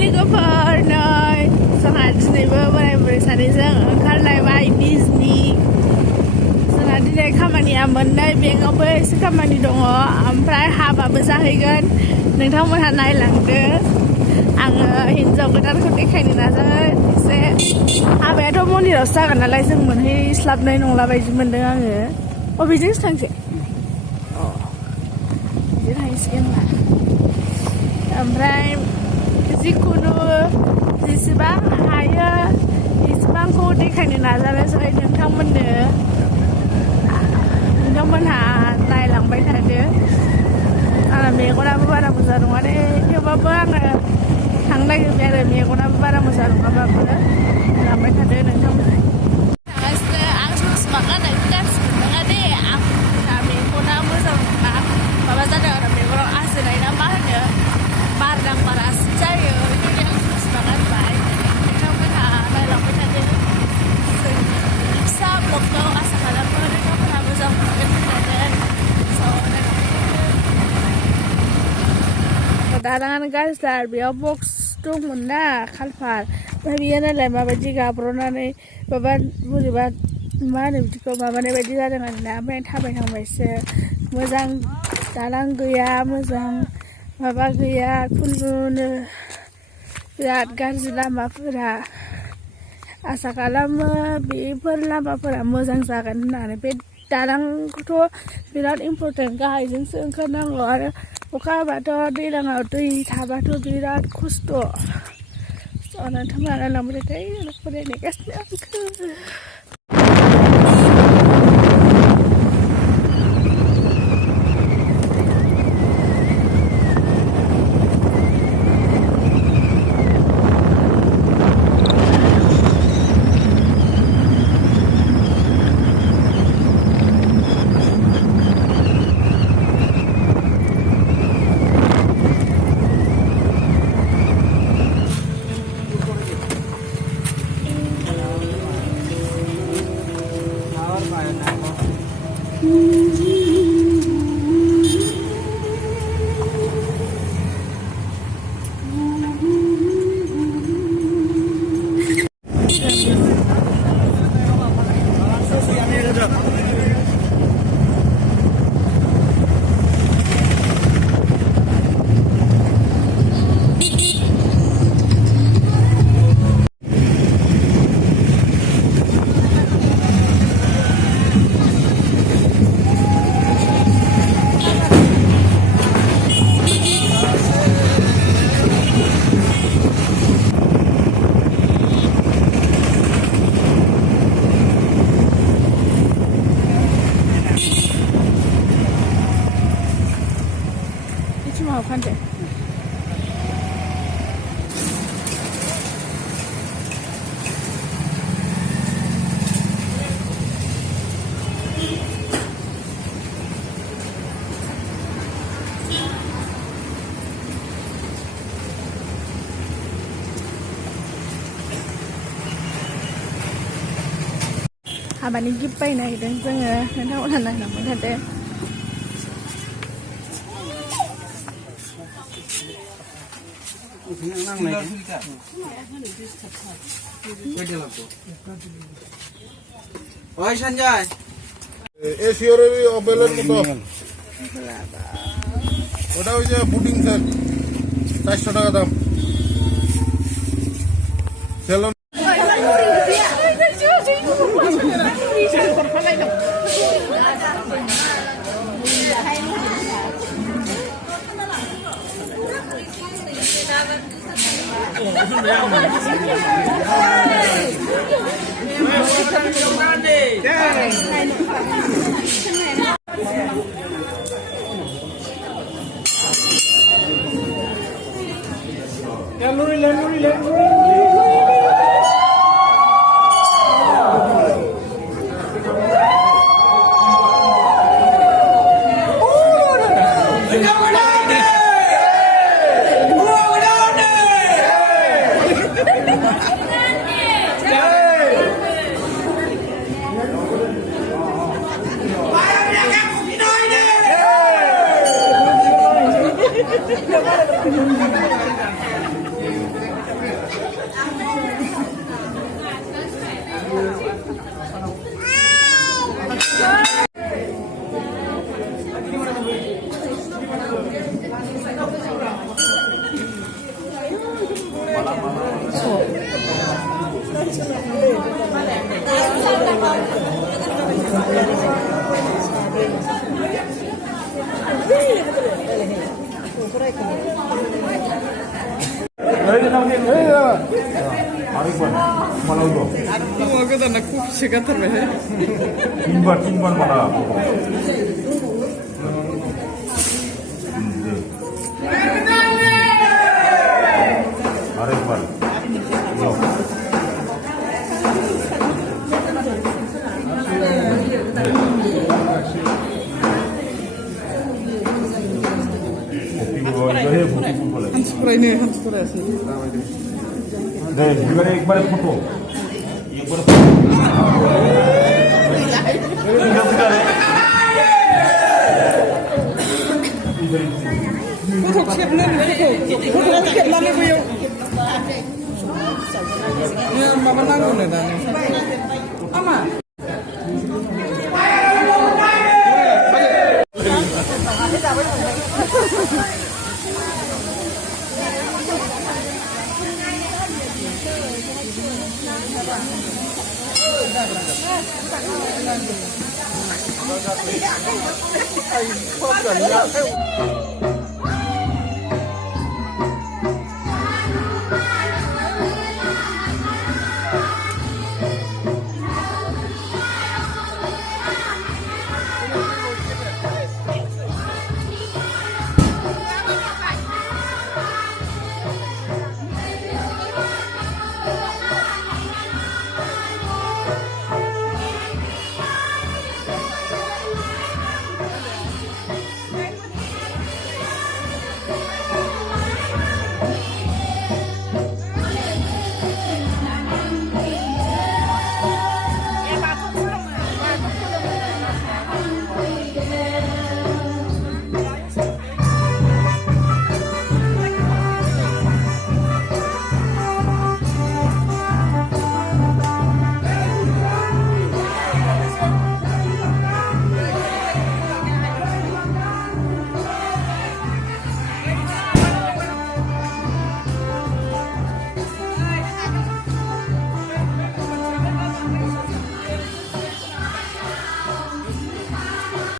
लोगोफोर नै जोंहा दिनैबो बोराय बुरै सानैजों ओंखारलायबाय बिजनि जोंहा दिनै खामानिया मोननै बेंकआवबो एसे खामानि दङ ओमफ्राय हाबाबो जाहैगोन नोंथांमोनहा नायलांदो आङो हिन्जाव गोदानखौ देखायनो नाजागोन एसे हाबायाथ' मन्दिरावसो जागोन नालाय जों मोनहैस्लाबनाय नंला बायदि मोनदों आङो बबेजोंसो थांसै बिदि थांसिगोन ना ओमफ्राय जिखुनु जेसेबां हायो एसेबांखौ देखायनो नाजानोसै नोंथांमोनहा नायलांबाय थादो आंना मेगनाबो बारा मोजां नङा दे थेवबाबो आङो थांनो नागिरबाय आरो मेगनाबो बारा मोजां नङाबाबो लांबाय थादो नोंथांमोनहा थांगासिनो आं ससमा गाननायखौ गाज्रि मोननाङा दे आंना मेगना मोजां नङा माबा जादों आरो मेगनाव आजोनाय ना मा होनो बार नांबारासो जायो बेनिखायनो आं ससमा गानबाय नोंथांमोनहा नायलांबाय थादो जोंनि फिसा ब्लगखौ आसा खालामो नोंथांमोनहा मोजां मोनगोन होननानै दालाङानो गाज्रिथार बेयाव बक्स दंमोन ना खालपार ओमफ्राय बियो नालाय माबायदि गाब्र'नानै माबा बोरैबा मा होनो बिदिखौ माबानाय बायदि जादों आरोना ओमफ्राय थाबायखांबायसो मोजां दालां गैया मोजां माबा गैया खुनुनो बिराद गाज्रि लामाफोरा आसा खालामो बेफोर लामाफोरा मोजां जागोन होननानै बे दालांखौथ' बिराद इम्परटेन्ट गाहायजोंसो ओंखारनांगौ आरो अखा हाबाथ' दैज्लाङाव दै थाबाथ' बिराद खस्थ' नोंथांमोना नायलांबाय थायो फरायनायगासिनो आंखौ फानदो हाबानि गिफ्ट बायनो नागिरदों जोङो नोंथांमोनहा नायलांबाय थादो ওই সঞ্জয় এশিয়ারের অবেলের মতো ওটা ওই যে বুটিং সেট 400 টাকা দাম সেলন गोदाना खुबशे गाथारबाय तीन बार मला आरेकबार हान्सुफोरायनो हान्सुफोरायासै दे बिबारे एक बार फोटो फट' खेबनानै बैयाव माबा नांगौनो दानो आमा Ay,